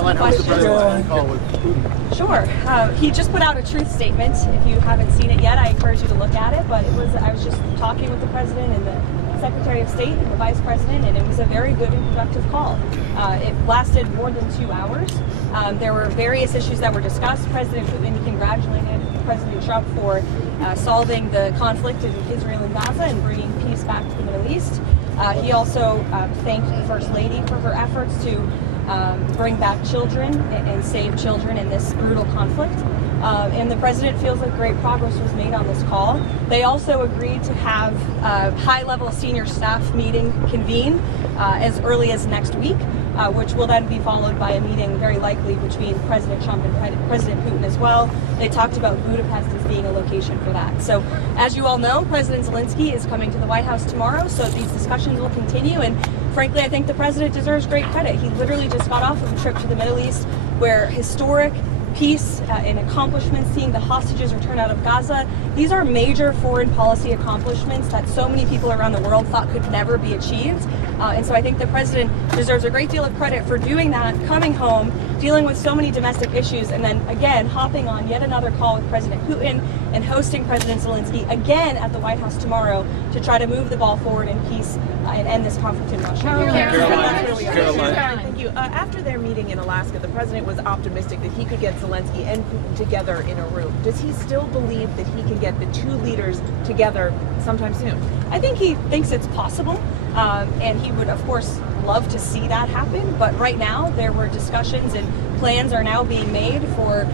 some questions. Sure. He just put out a truth statement. If you haven't seen it yet, I encourage you to look at it. But I was just talking with the president and the Secretary of State and the Vice President, and it was a very good and productive call. It lasted more than 2 hours. There were various issues that were discussed. President Putin congratulated President Trump for solving the conflict in Israel and Gaza and bringing peace back to the Middle East. He also thanked the First Lady for her efforts to bring back children and save children in this brutal conflict. And the president feels like great progress was made on this call. They also agreed to have a high-level senior staff meeting convene as early as next week, which will then be followed by a meeting very likely between President Trump and President Putin as well. They talked about Budapest as being a location for that. So as you all know, President Zelensky is coming to the White House tomorrow, so these discussions will continue. And frankly, I think the president deserves great credit. He literally just got off of a trip to the Middle East where historic peace and accomplishments, seeing the hostages return out of Gaza. These are major foreign policy accomplishments that so many people around the world thought could never be achieved. And so I think the president deserves a great deal of credit for doing that, coming home, dealing with so many domestic issues, and then again hopping on yet another call with President Putin and hosting President Zelensky again at the White House tomorrow to try to move the ball forward in peace and end this conflict in Russia. Caroline. Thank you. After their meeting in Alaska, the president was optimistic that he could get Zelensky and Putin together in a room. Does he still believe that he can get the two leaders together sometime soon? I think he thinks it's possible, and he would, of course, love to see that happen. But right now, there were discussions and plans are now being made for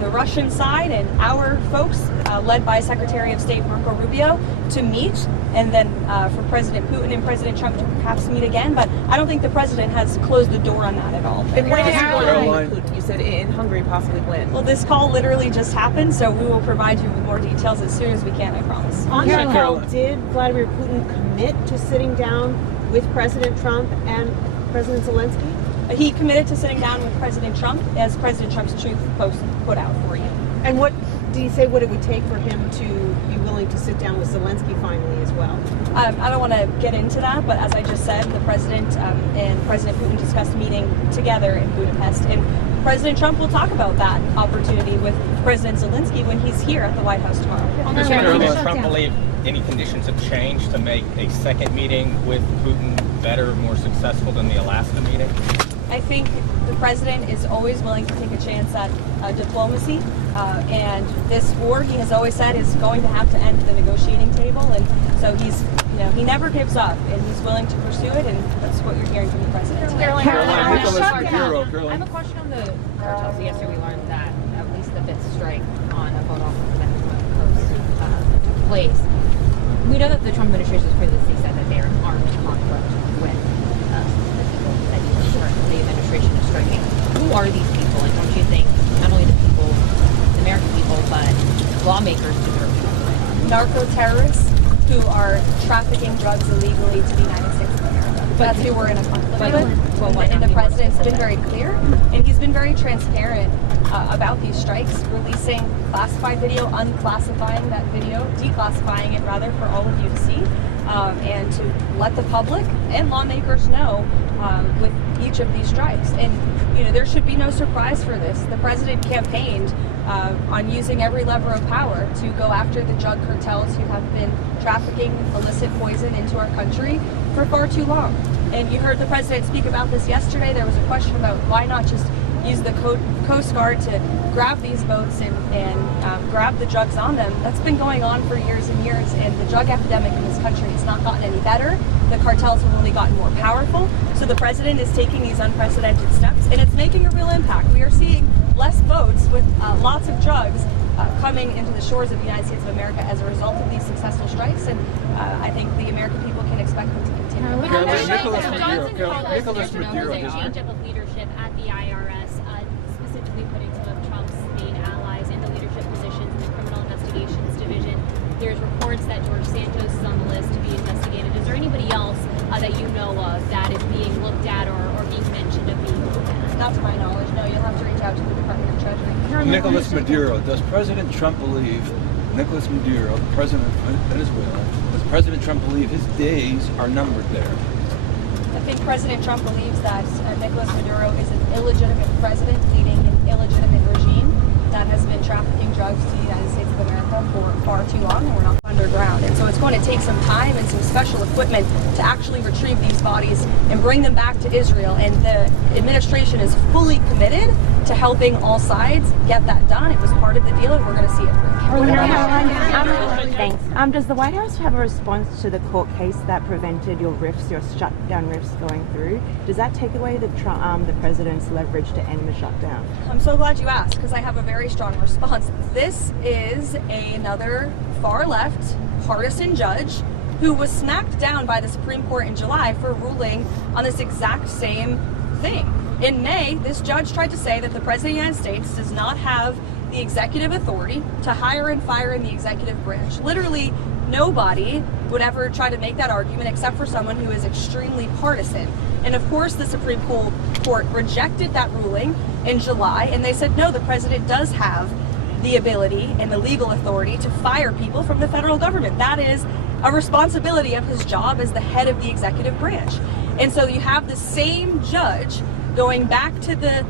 the Russian side and our folks, led by Secretary of State Marco Rubio, to meet, and then for President Putin and President Trump to perhaps meet again. But I don't think the president has closed the door on that at all. And when is he going to Putin? You said in Hungary, possibly when? Well, this call literally just happened, so we will provide you with more details as soon as we can, I promise. On that call, did Vladimir Putin commit to sitting down with President Trump and President Zelensky? He committed to sitting down with President Trump, as President Trump's truth post put out for you. And what did he say what it would take for him to be willing to sit down with Zelensky finally as well? I don't want to get into that, but as I just said, the president and President Putin discussed meeting together in Budapest, and President Trump will talk about that opportunity with President Zelensky when he's here at the White House tomorrow. Does President Trump believe any conditions have changed to make a second meeting with Putin better, more successful than the Alaska meeting? I think the president is always willing to take a chance at diplomacy, and this war, he has always said, is going to have to end at the negotiating table, and so he never gives up, and he's willing to pursue it, and that's what you're hearing from the president today. I have a question on the cartels. Yesterday we learned that at least the fifth strike on a boat off of the Venezuela coast took place. We know that the Trump administration has previously said that they are in armed conflict with the people that the administration is striking. Who are these people, and don't you think not only the people, the American people, but lawmakers deserve to know? Narco terrorists who are trafficking drugs illegally to the United States of America. That's who we're in a conflict with. And the president's been very clear, and he's been very transparent about these strikes, releasing classified video, unclassifying that video, declassifying it rather for all of you to see, and to let the public and lawmakers know with each of these strikes. And there should be no surprise for this. The president campaigned on using every lever of power to go after the drug cartels who have been trafficking illicit poison into our country for far too long. And you heard the president speak about this yesterday. There was a question about why not just use the Coast Guard to grab these boats and grab the drugs on them. That's been going on for years and years, and the drug epidemic in this country has not gotten any better. The cartels have only gotten more powerful. So the president is taking these unprecedented steps, and it's making a real impact. We are seeing less boats with lots of drugs coming into the shores of the United States of America as a result of these successful strikes, and I think the American people can expect them to continue. Nicholas Maduro, a change of leadership at the IRS, specifically putting some of Trump's main allies in the leadership positions in the Criminal Investigations Division. There's reports that George Santos is on the list to be investigated. Is there anybody else that you know of that is being looked at or being mentioned of being looked at? Not to my knowledge, no. You'll have to reach out to the Department of Treasury. Nicholas Maduro. Does President Trump believe, Nicholas Maduro, the president of Venezuela, does President Trump believe his days are numbered there? I think President Trump believes that Nicolas Maduro is an illegitimate president leading an illegitimate regime that has been trafficking drugs to the United States of America for far too long, and we're not underground. And so it's going to take some time and some special equipment to actually retrieve these bodies and bring them back to Israel. And the administration is fully committed to helping all sides get that done. It was part of the deal, and we're going to see it through. Thanks. Does the White House have a response to the court case that prevented your shutdown rifts going through? Does that take away the president's leverage to end the shutdown? I'm so glad you asked, because I have a very strong response. This is another far-left partisan judge who was smacked down by the Supreme Court in July for ruling on this exact same thing. In May, this judge tried to say that the President of the United States does not have the executive authority to hire and fire in the executive branch. Literally, nobody would ever try to make that argument except for someone who is extremely partisan. And of course, the Supreme Court rejected that ruling in July, and they said, no, the president does have the ability and the legal authority to fire people from the federal government. That is a responsibility of his job as the head of the executive branch. And so you have the same judge going back to the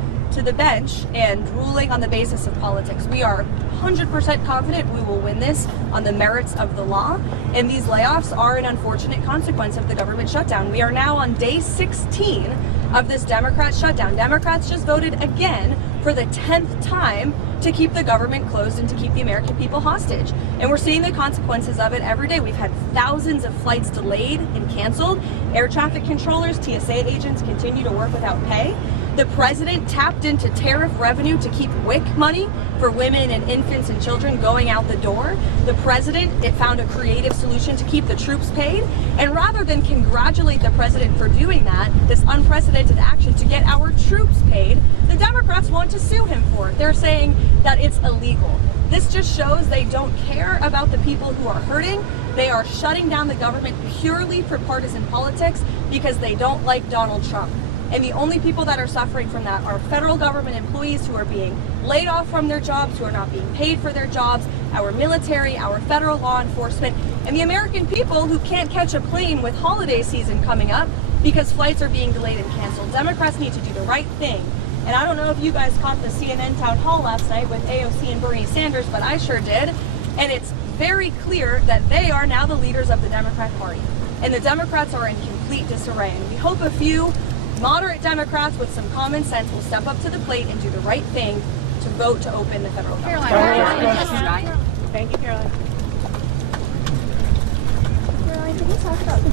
bench and ruling on the basis of politics. We are 100% confident we will win this on the merits of the law, and these layoffs are an unfortunate consequence of the government shutdown. We are now on day 16 of this Democrat shutdown. Democrats just voted again for the 10th time to keep the government closed and to keep the American people hostage. And we're seeing the consequences of it every day. We've had thousands of flights delayed and canceled. Air traffic controllers, TSA agents continue to work without pay. The president tapped into tariff revenue to keep WIC money for women and infants and children going out the door. The president found a creative solution to keep the troops paid. And rather than congratulate the president for doing that, this unprecedented action to get our troops paid, the Democrats want to sue him for it. They're saying that it's illegal. This just shows they don't care about the people who are hurting. They are shutting down the government purely for partisan politics because they don't like Donald Trump. And the only people that are suffering from that are federal government employees who are being laid off from their jobs, who are not being paid for their jobs, our military, our federal law enforcement, and the American people who can't catch a plane with holiday season coming up because flights are being delayed and canceled. Democrats need to do the right thing. And I don't know if you guys caught the CNN town hall last night with AOC and Bernie Sanders, but I sure did. And it's very clear that they are now the leaders of the Democrat Party. And the Democrats are in complete disarray. And we hope a few moderate Democrats with some common sense will step up to the plate and do the right thing to vote to open the federal government. Thank you, Caroline. Caroline, can you talk about the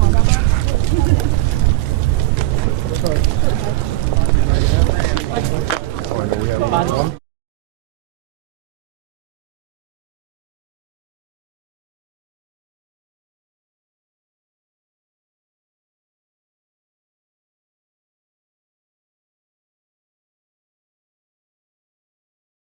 Oh, I know we have one.